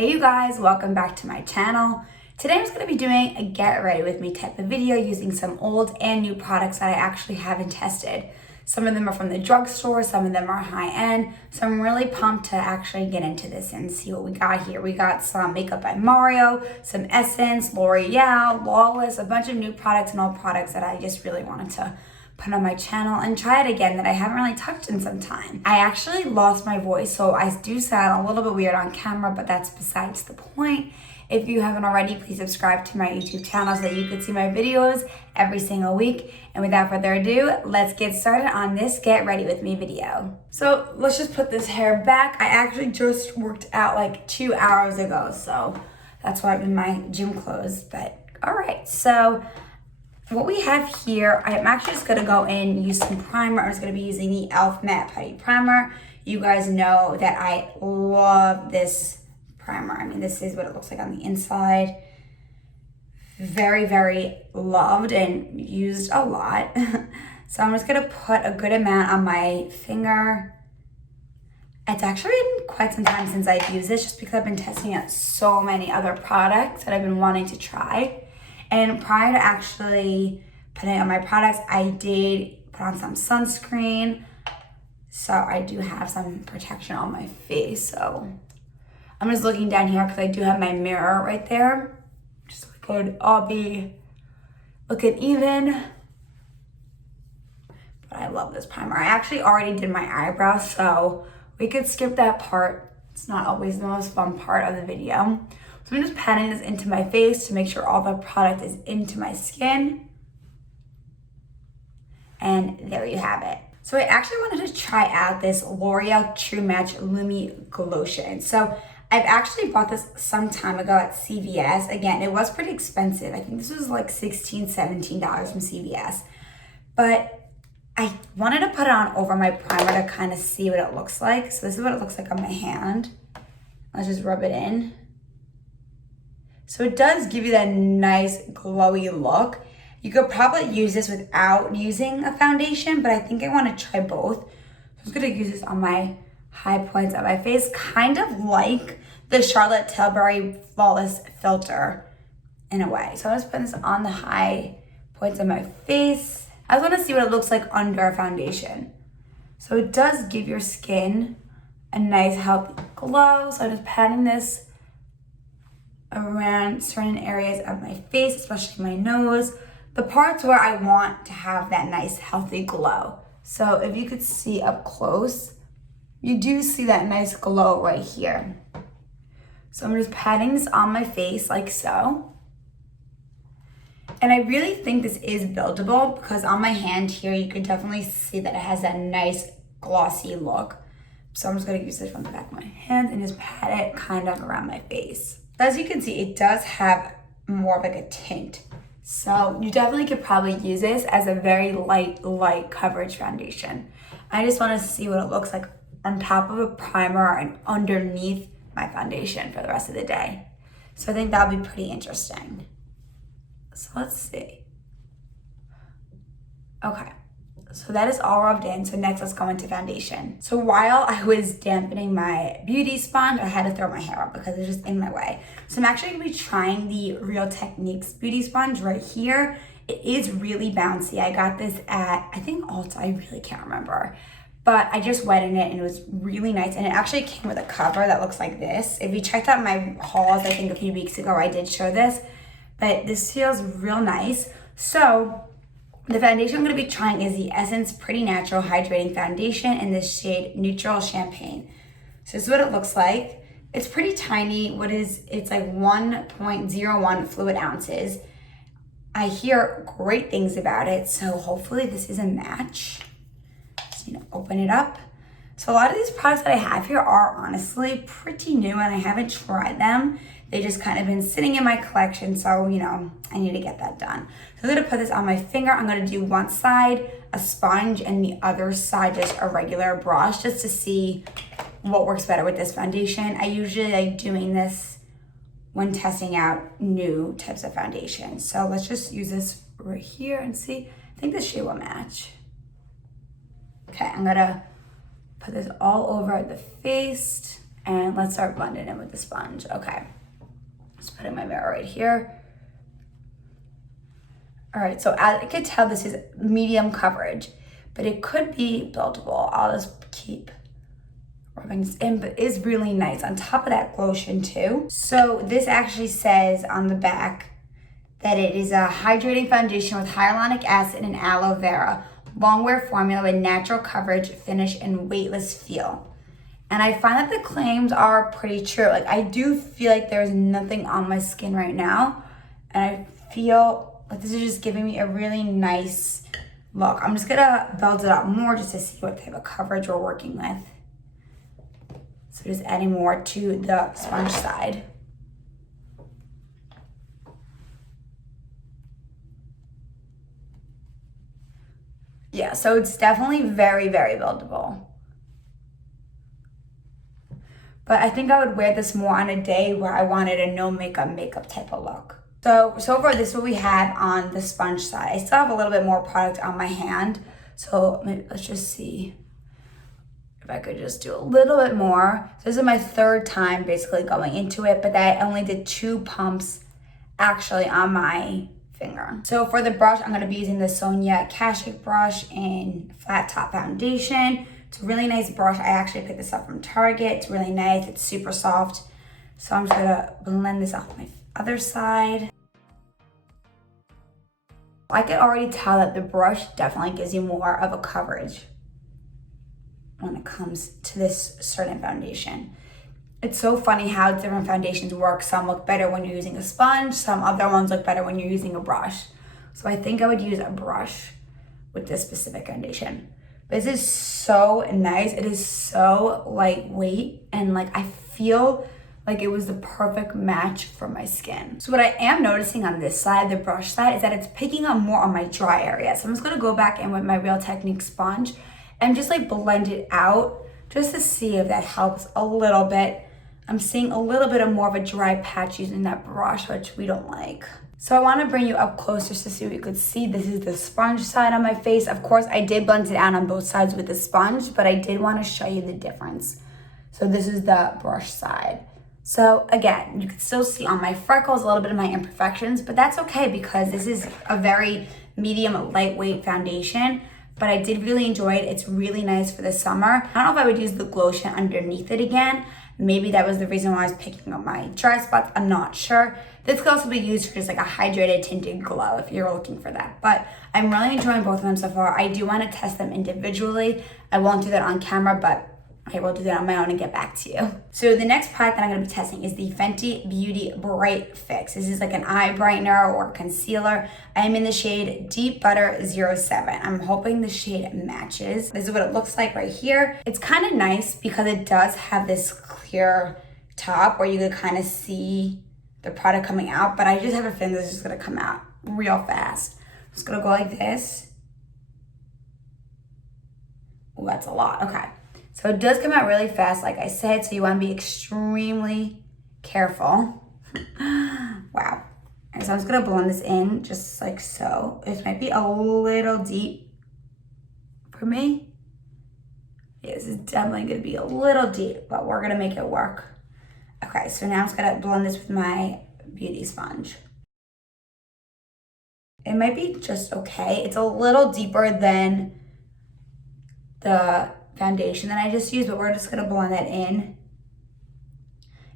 Hey you guys, welcome back to my channel. Today I'm just going to be doing a get ready with me type of video using some old and new products that I actually haven't tested. Some of them are from the drugstore, some of them are high end, so I'm really pumped to actually get into this and see what we got here. We got some makeup by Mario, some Essence, L'Oreal, Lawless, a bunch of new products and old products that I just really wanted to put on my channel and try it again that I haven't really touched in some time. I actually lost my voice, so I do sound a little bit weird on camera, but that's besides the point. If you haven't already, please subscribe to my YouTube channel so that you can see my videos every single week. And without further ado, let's get started on this get ready with me video. So let's just put this hair back. I actually just worked out like 2 hours ago, so that's why I'm in my gym clothes, but all right. So what we have here, I'm actually just gonna go in and use some primer. I'm just gonna be using the e.l.f. Matte Putty Primer. You guys know that I love this primer. I mean, this is what it looks like on the inside. Very, very loved and used a lot. So I'm just gonna put a good amount on my finger. It's actually been quite some time since I've used this just because I've been testing out so many other products that I've been wanting to try. And prior to actually putting on my products, I did put on some sunscreen. So I do have some protection on my face. So I'm just looking down here because I do have my mirror right there. Just so it could all be looking even. But I love this primer. I actually already did my eyebrows, so we could skip that part. It's not always the most fun part of the video. So I'm just patting this into my face to make sure all the product is into my skin. And there you have it. So I actually wanted to try out this L'Oreal True Match Lumi Glotion. So I've actually bought this some time ago at CVS. Again, it was pretty expensive. I think this was like $16, $17 from CVS. But I wanted to put it on over my primer to kind of see what it looks like. So this is what it looks like on my hand. Let's just rub it in. So it does give you that nice glowy look. You could probably use this without using a foundation, but I think I want to try both. So I'm just going to use this on my high points of my face, kind of like the Charlotte Tilbury Flawless Filter in a way. So I'm just putting this on the high points of my face. I just want to see what it looks like under a foundation. So it does give your skin a nice healthy glow. So I'm just patting this around certain areas of my face, especially my nose, the parts where I want to have that nice healthy glow. So if you could see up close, you do see that nice glow right here. So I'm just patting this on my face like so. And I really think this is buildable because on my hand here, you could definitely see that it has that nice glossy look. So I'm just gonna use this from the back of my hand and just pat it kind of around my face. As you can see, it does have more of like a tint. So you definitely could probably use this as a very light coverage foundation. I just want to see what it looks like on top of a primer and underneath my foundation for the rest of the day. So I think that'll be pretty interesting. So let's see. Okay. So that is all rubbed in. So next let's go into foundation. So while I was dampening my beauty sponge, I had to throw my hair up because it's just in my way. So I'm actually gonna be trying the Real Techniques beauty sponge right here. It is really bouncy. I got this at, I think Ulta, I really can't remember. But I just wet in it and it was really nice. And it actually came with a cover that looks like this. If you checked out my hauls, I think a few weeks ago, I did show this. But this feels real nice. So the foundation I'm going to be trying is the Essence Pretty Natural Hydrating Foundation in the shade Neutral Champagne. So this is what it looks like. It's pretty tiny. It's like 1.01 fluid ounces. I hear great things about it, so hopefully this is a match. Just, open it up. So a lot of these products that I have here are honestly pretty new and I haven't tried them. They just kind of been sitting in my collection, so, I need to get that done. So I'm gonna put this on my finger. I'm gonna do one side a sponge and the other side just a regular brush just to see what works better with this foundation. I usually like doing this when testing out new types of foundation. So let's just use this right here and see. I think this shade will match. Okay, I'm gonna put this all over the face And let's start blending in with the sponge. Okay, just putting my mirror right here. All right, so as I could tell, this is medium coverage, but it could be buildable. I'll just keep rubbing this in, but it's really nice. On top of that, Glotion too. So this actually says on the back that it is a hydrating foundation with hyaluronic acid and aloe vera, long wear formula with natural coverage, finish, and weightless feel. And I find that the claims are pretty true. Like, I do feel like there's nothing on my skin right now, and I feel like this is just giving me a really nice look. I'm just gonna build it up more just to see what type of coverage we're working with. So just adding more to the sponge side. Yeah, so it's definitely very, very buildable. But I think I would wear this more on a day where I wanted a no makeup type of look. So far, this is what we have on the sponge side. I still have a little bit more product on my hand. So maybe let's just see if I could just do a little bit more. So this is my third time basically going into it, but I only did 2 pumps actually on my finger. So for the brush, I'm gonna be using the SONIA KASHUK brush in Flat Top Foundation. It's a really nice brush. I actually picked this up from Target. It's really nice, it's super soft. So I'm just gonna blend this off my other side. I can already tell that the brush definitely gives you more of a coverage when it comes to this certain foundation. It's so funny how different foundations work. Some look better when you're using a sponge, some other ones look better when you're using a brush. So I think I would use a brush with this specific foundation. But this is so nice. It is so lightweight, and like I feel like it was the perfect match for my skin. So what I am noticing on this side, the brush side, is that it's picking up more on my dry area. So I'm just gonna go back in with my Real Technique sponge and just like blend it out just to see if that helps a little bit. I'm seeing a little bit of more of a dry patch using that brush, which we don't like. So I want to bring you up close just to see what you could see. This is the sponge side on my face. Of course, I did blend it out on both sides with the sponge, but I did want to show you the difference. So this is the brush side. So again, you can still see on my freckles a little bit of my imperfections, but that's okay because this is a very medium lightweight foundation. But I did really enjoy it. It's really nice for the summer. I don't know if I would use the Glotion underneath it again. Maybe that was the reason why I was picking up my dry spots. I'm not sure. This could also be used for just like a hydrated tinted glow if you're looking for that. But I'm really enjoying both of them so far. I do want to test them individually. I won't do that on camera, but I will do that on my own and get back to you. So the next product that I'm going to be testing is the Fenty Beauty Bright Fix. This is like an eye brightener or concealer. I am in the shade Deep Butter 07. I'm hoping the shade matches. This is what it looks like right here. It's kind of nice because it does have this clear top where you can kind of see the product coming out, but I just have a feeling this is going to come out real fast. I'm just going to go like this. Oh, that's a lot. Okay. So it does come out really fast, like I said, so you want to be extremely careful. Wow. And so I'm just going to blend this in just like so. This might be a little deep for me. Yeah, this is definitely going to be a little deep, but we're going to make it work. Okay, so now I'm just going to blend this with my beauty sponge. It might be just okay. It's a little deeper than the foundation that I just used, but we're just gonna blend that in.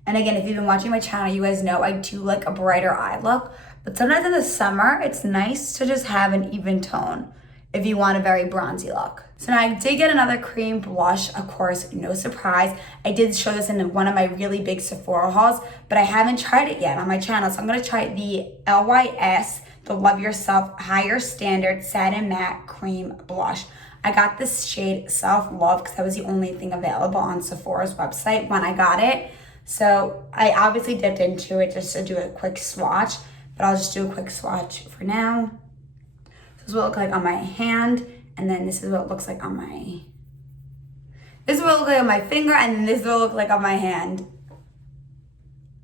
And again, if you've been watching my channel, you guys know I do like a brighter eye look, but sometimes in the summer, it's nice to just have an even tone if you want a very bronzy look. So now I did get another cream blush, of course, no surprise. I did show this in one of my really big Sephora hauls, but I haven't tried it yet on my channel, so I'm gonna try the LYS, the Love Yourself Higher Standard Satin Matte Cream Blush. I got this shade Self Love because that was the only thing available on Sephora's website when I got it. So I obviously dipped into it just to do a quick swatch, but I'll just do a quick swatch for now. This is what it looks like on my hand, and then this is what it looks like on my, this is what it looks like on my finger, and then this is what it looks like on my hand.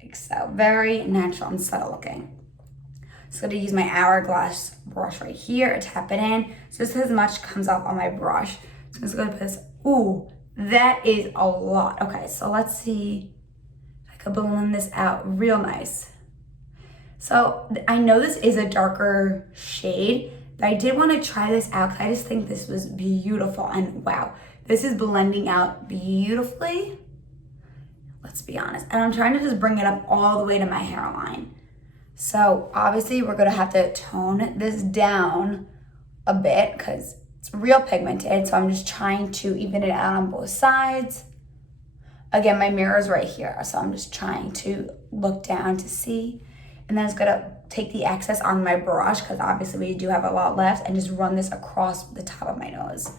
Like so, very natural and subtle looking. So I'm going to use my Hourglass brush right here, tap it in. So just as much comes off on my brush. So I'm just going to put this, ooh, That is a lot. Okay, so let's see if I could blend this out real nice. So I know this is a darker shade, but I did want to try this out because I just think this was beautiful. And wow, this is blending out beautifully. Let's be honest. And I'm trying to just bring it up all the way to my hairline. So obviously we're gonna have to tone this down a bit because it's real pigmented. So I'm just trying to even it out on both sides. Again, my mirror is right here. So I'm just trying to look down to see. And then it's gonna take the excess on my brush because obviously we do have a lot left and just run this across the top of my nose.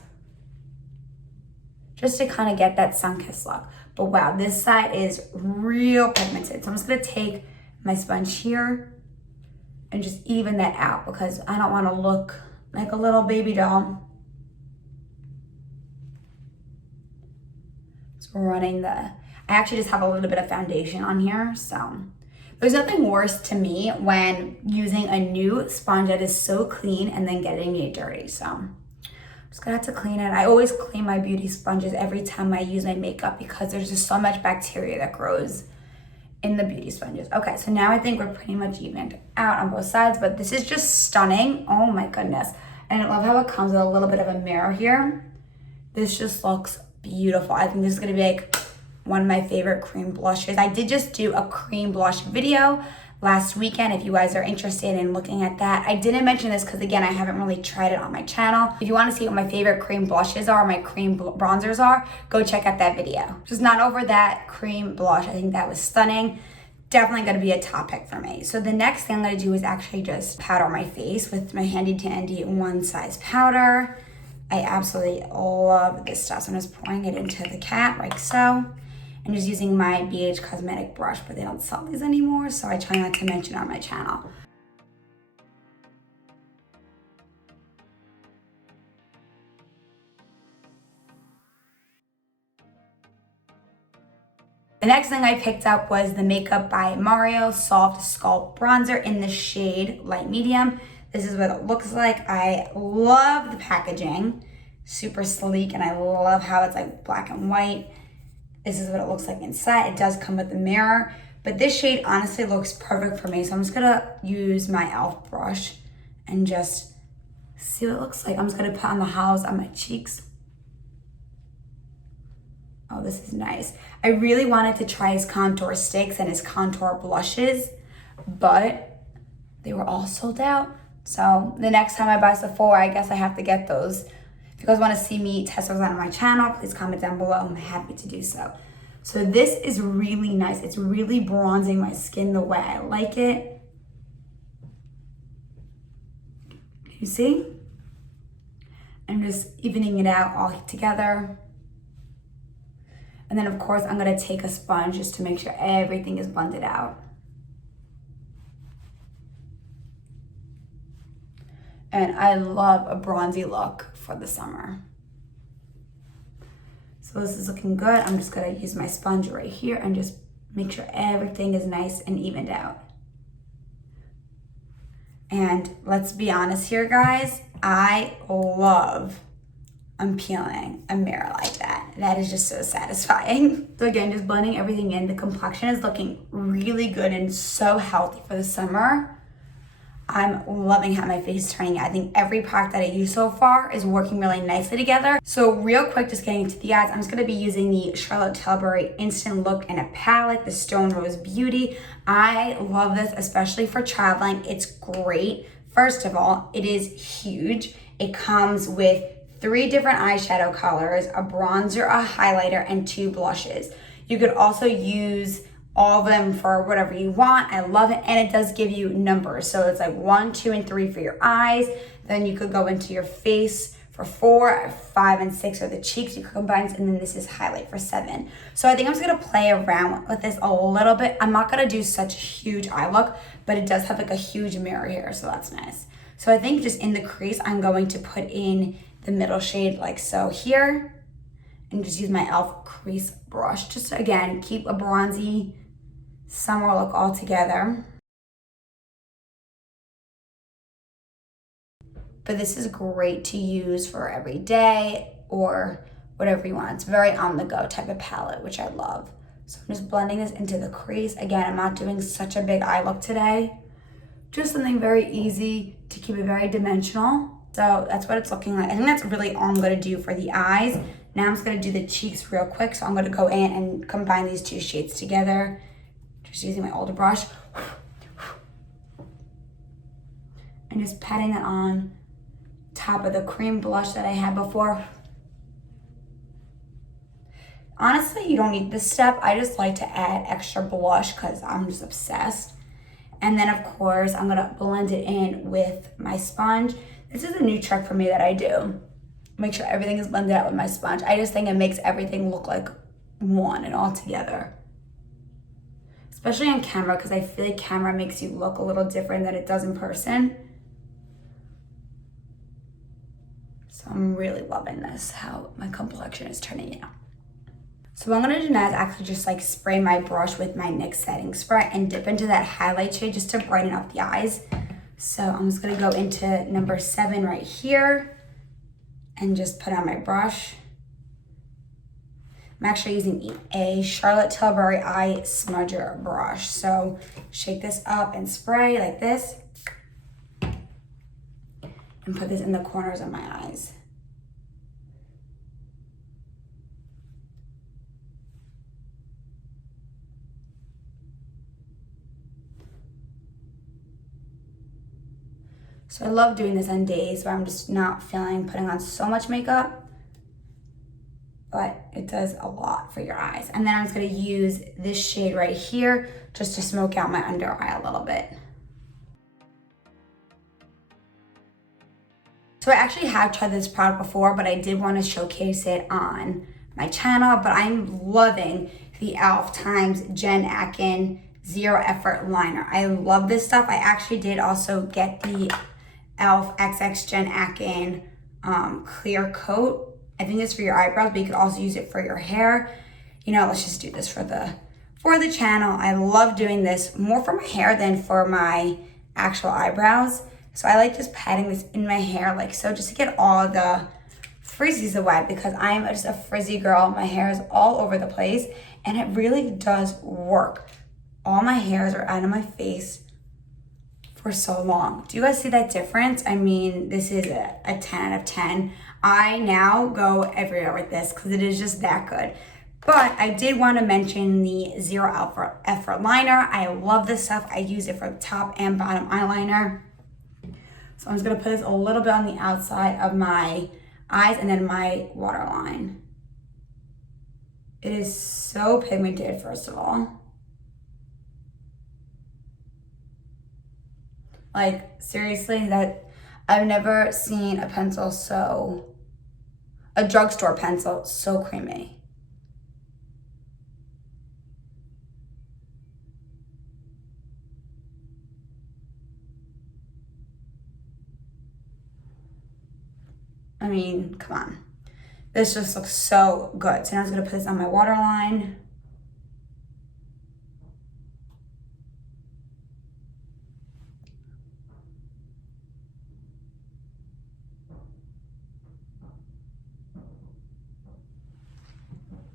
Just to kind of get that sun-kissed look. But wow, this side is real pigmented. So I'm just gonna take my sponge here and just even that out because I don't wanna look like a little baby doll. So running I actually just have a little bit of foundation on here, so. There's nothing worse to me when using a new sponge that is so clean and then getting it dirty. So I'm just gonna have to clean it. I always clean my beauty sponges every time I use my makeup because there's just so much bacteria that grows in the beauty sponges. Okay, so now I think we're pretty much evened out on both sides, but this is just stunning. Oh my goodness. And I love how it comes with a little bit of a mirror here. This just looks beautiful. I think this is gonna be like one of my favorite cream blushes. I did just do a cream blush video last weekend if you guys are interested in looking at that. I didn't mention this because again, I haven't really tried it on my channel. If you want to see what my favorite cream blushes are, my cream bronzers are, go check out that video. Just not over that cream blush. I think that was stunning. Definitely going to be a top pick for me. So the next thing I'm going to do is actually just powder my face with my handy dandy one size powder. I absolutely love this stuff. So I'm just pouring it into the cap like so. And just using my BH Cosmetic brush, but they don't sell these anymore, so I try not to mention it on my channel. The next thing I picked up was the Makeup by Mario Soft Sculpt Bronzer in the shade Light Medium. This is what it looks like. I love the packaging, super sleek, and I love how it's like black and white. This is what it looks like inside. It does come with a mirror, but this shade honestly looks perfect for me. So I'm just gonna use my e.l.f. brush and just see what it looks like. I'm just gonna put on the hollows on my cheeks. Oh, this is nice. I really wanted to try his contour sticks and his contour blushes, but they were all sold out. So the next time I buy Sephora, I guess I have to get those. If you guys want to see me test those out on my channel, please comment down below. I'm happy to do so. So this is really nice. It's really bronzing my skin the way I like it. You see? I'm just evening it out all together. And then of course, I'm gonna take a sponge just to make sure everything is blended out. And I love a bronzy look for the summer. So this is looking good. I'm just gonna use my sponge right here and just make sure everything is nice and evened out. And let's be honest here, guys, I love unpeeling a mirror like that. That is just so satisfying. So again, just blending everything in. The complexion is looking really good and so healthy for the summer. I'm loving how my face is turning out. I think every product that I use so far is working really nicely together. So real quick, just getting into the eyes, I'm just gonna be using the Charlotte Tilbury Instant Look in a palette, the Stone Rose Beauty. I love this, especially for traveling. It's great. First of all, it is huge. It comes with 3 different eyeshadow colors, a bronzer, a highlighter, and 2 blushes. You could also use all of them for whatever you want. I love it, and it does give you numbers. So it's like 1, 2, and 3 for your eyes. Then you could go into your face for 4, 5, and 6 are the cheeks. You could combine, and then this is highlight for 7. So I think I'm just gonna play around with this a little bit. I'm not gonna do such a huge eye look, but it does have like a huge mirror here, so that's nice. So I think just in the crease, I'm going to put in the middle shade like so here, and just use my e.l.f. crease brush. Just to, again, keep a bronzy summer look all together. But this is great to use for every day or whatever you want. It's very on the go type of palette, which I love. So I'm just blending this into the crease. Again, I'm not doing such a big eye look today. Just something very easy to keep it very dimensional. So that's what it's looking like. I think that's really all I'm gonna do for the eyes. Now I'm just gonna do the cheeks real quick. So I'm gonna go in and combine these two shades together. Just using my older brush. And just patting it on top of the cream blush that I had before. Honestly, you don't need this step. I just like to add extra blush because I'm just obsessed. And then of course, I'm gonna blend it in with my sponge. This is a new trick for me that I do. Make sure everything is blended out with my sponge. I just think it makes everything look like one and all together. Especially on camera, because I feel like camera makes you look a little different than it does in person. So I'm really loving this, how my complexion is turning out. So what I'm gonna do now is actually just like spray my brush with my NYX setting spray and dip into that highlight shade just to brighten up the eyes. So I'm just gonna go into number 7 right here and just put on my brush. I'm actually using a Charlotte Tilbury eye smudger brush. So shake this up and spray like this and put this in the corners of my eyes. So I love doing this on days where I'm just not feeling putting on so much makeup, but it does a lot for your eyes. And then I'm just gonna use this shade right here just to smoke out my under eye a little bit. So I actually have tried this product before, but I did want to showcase it on my channel, but I'm loving the e.l.f. times Gen ATKIN Zero Effort Liner. I love this stuff. I actually did also get the e.l.f. XX Gen ATKIN clear coat. I think it's for your eyebrows, but you could also use it for your hair. You know, let's just do this for the channel. I love doing this more for my hair than for my actual eyebrows. So I like just patting this in my hair like so, just to get all the frizzies away, because I'm just a frizzy girl. My hair is all over the place and it really does work. All my hairs are out of my face for so long. Do you guys see that difference? I mean, this is a 10 out of 10. I now go everywhere with this because it is just that good. But I did want to mention the Zero Effort Liner. I love this stuff. I use it for the top and bottom eyeliner. So I'm just gonna put this a little bit on the outside of my eyes and then my waterline. It is so pigmented, first of all. Like, seriously, that I've never seen a pencil a drugstore pencil so creamy. I mean, come on. This just looks so good. So now I'm just gonna put this on my waterline.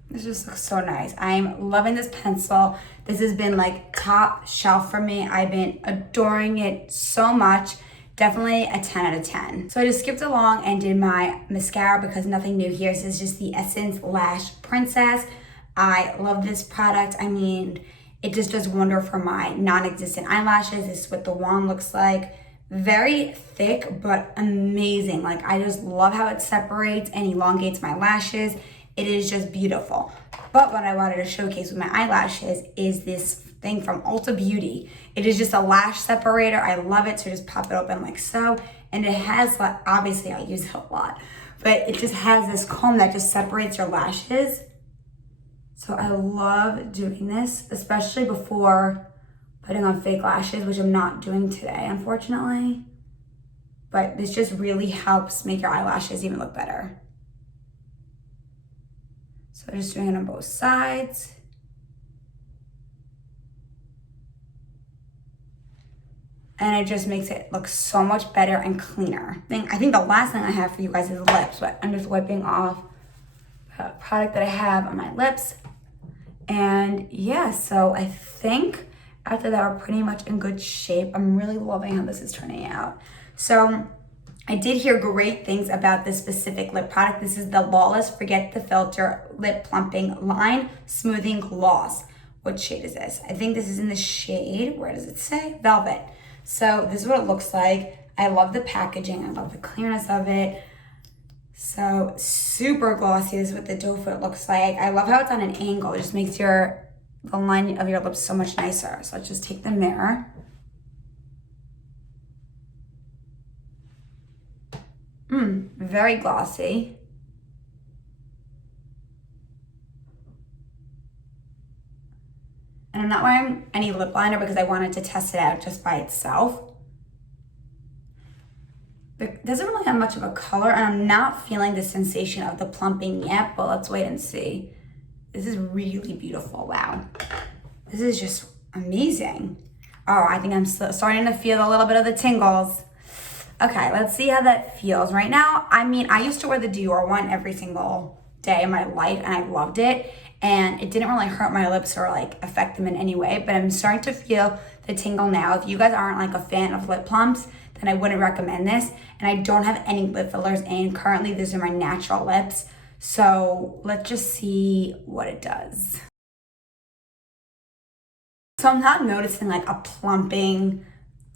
This just looks so nice. I'm loving this pencil. This has been like top shelf for me. I've been adoring it so much. Definitely a 10 out of 10. So I just skipped along and did my mascara because nothing new here. This is just the Essence Lash Princess. I love this product. I mean, it just does wonder for my non-existent eyelashes. This is what the wand looks like. Very thick, but amazing. Like, I just love how it separates and elongates my lashes. It is just beautiful. But what I wanted to showcase with my eyelashes is this thing from Ulta Beauty. It is just a lash separator. I love it. So just pop it open like so. And it has, like, obviously I use it a lot, but it just has this comb that just separates your lashes. So I love doing this, especially before putting on fake lashes, which I'm not doing today, unfortunately. But this just really helps make your eyelashes even look better. So just doing it on both sides. And it just makes it look so much better and cleaner. I think the last thing I have for you guys is lips, but I'm just wiping off product that I have on my lips. And yeah, so I think after that we're pretty much in good shape. I'm really loving how this is turning out. So I did hear great things about this specific lip product. This is the Lawless Forget the Filter Lip Plumping Line Smoothing Gloss. What shade is this? I think this is in the shade, where does it say? Velvet. So this is what it looks like. I love the packaging. I love the clearness of it. So super glossy is what the doe foot looks like. I love how it's on an angle. It just makes the line of your lips so much nicer. So let's just take the mirror. Very glossy. And I'm not wearing any lip liner because I wanted to test it out just by itself. It doesn't really have much of a color, and I'm not feeling the sensation of the plumping yet, but let's wait and see. This is really beautiful. Wow. This is just amazing. Oh, I think I'm starting to feel a little bit of the tingles. Okay, let's see how that feels. Right now, I mean, I used to wear the Dior one every single day of my life, and I loved it. And it didn't really hurt my lips or like affect them in any way, but I'm starting to feel the tingle now. If you guys aren't like a fan of lip plumps, then I wouldn't recommend this. And I don't have any lip fillers in. Currently, these are my natural lips. So let's just see what it does. So I'm not noticing like a plumping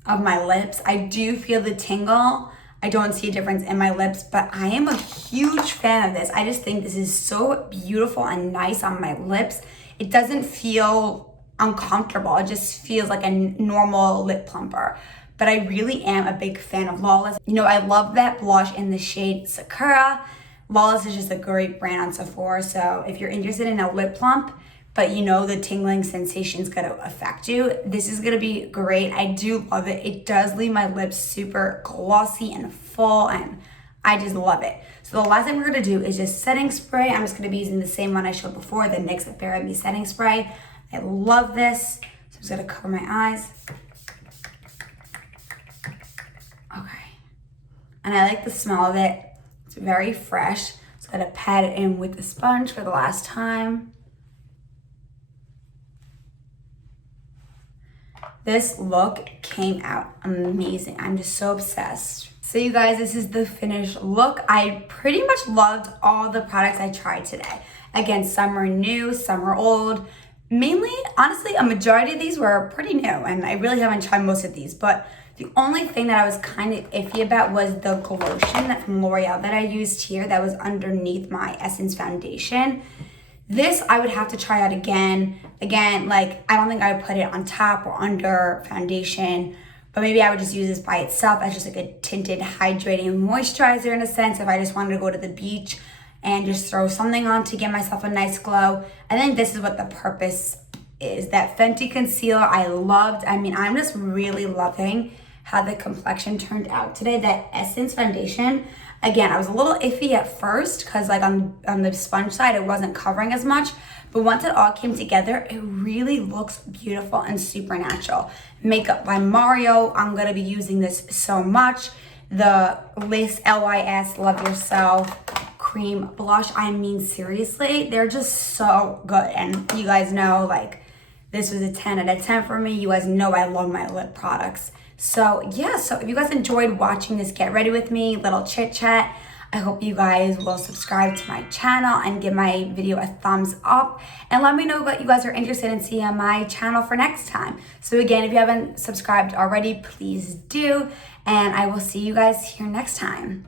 of my lips. I do feel the tingle. I don't see a difference in my lips, but I am a huge fan of this. I just think this is so beautiful and nice on my lips. It doesn't feel uncomfortable. It just feels like a normal lip plumper. But I really am a big fan of Lawless. You know, I love that blush in the shade Sakura. Lawless is just a great brand on Sephora. So if you're interested in a lip plump, but you know the tingling sensation is gonna affect you, this is gonna be great. I do love it. It does leave my lips super glossy and full, and I just love it. So the last thing we're gonna do is just setting spray. I'm just gonna be using the same one I showed before, the NYX Bare Me setting spray. I love this. So I'm just gonna cover my eyes. Okay. And I like the smell of it. It's very fresh. So I'm gonna pat it in with the sponge for the last time. This look came out amazing. I'm just so obsessed. So you guys, this is the finished look. I pretty much loved all the products I tried today. Again, some are new, some are old. Mainly, honestly, a majority of these were pretty new, and I really haven't tried most of these, but the only thing that I was kind of iffy about was the Glotion from L'Oreal that I used here that was underneath my Essence foundation. This I would have to try out again. Again, like, I don't think I would put it on top or under foundation, but maybe I would just use this by itself as just like a tinted hydrating moisturizer in a sense if I just wanted to go to the beach and just throw something on to give myself a nice glow. I think this is what the purpose is. That Fenty concealer I loved. I mean, I'm just really loving how the complexion turned out today. That Essence foundation, again, I was a little iffy at first because like on the sponge side, it wasn't covering as much. But once it all came together, it really looks beautiful and super natural. Makeup by Mario, I'm gonna be using this so much. The LYS Love Yourself cream blush, I mean, seriously, they're just so good. And you guys know, like, this was a 10 out of 10 for me. You guys know I love my lip products. So yeah, so if you guys enjoyed watching this Get Ready With Me little chit chat, I hope you guys will subscribe to my channel and give my video a thumbs up, and let me know what you guys are interested in seeing on my channel for next time. So again, if you haven't subscribed already, please do, and I will see you guys here next time.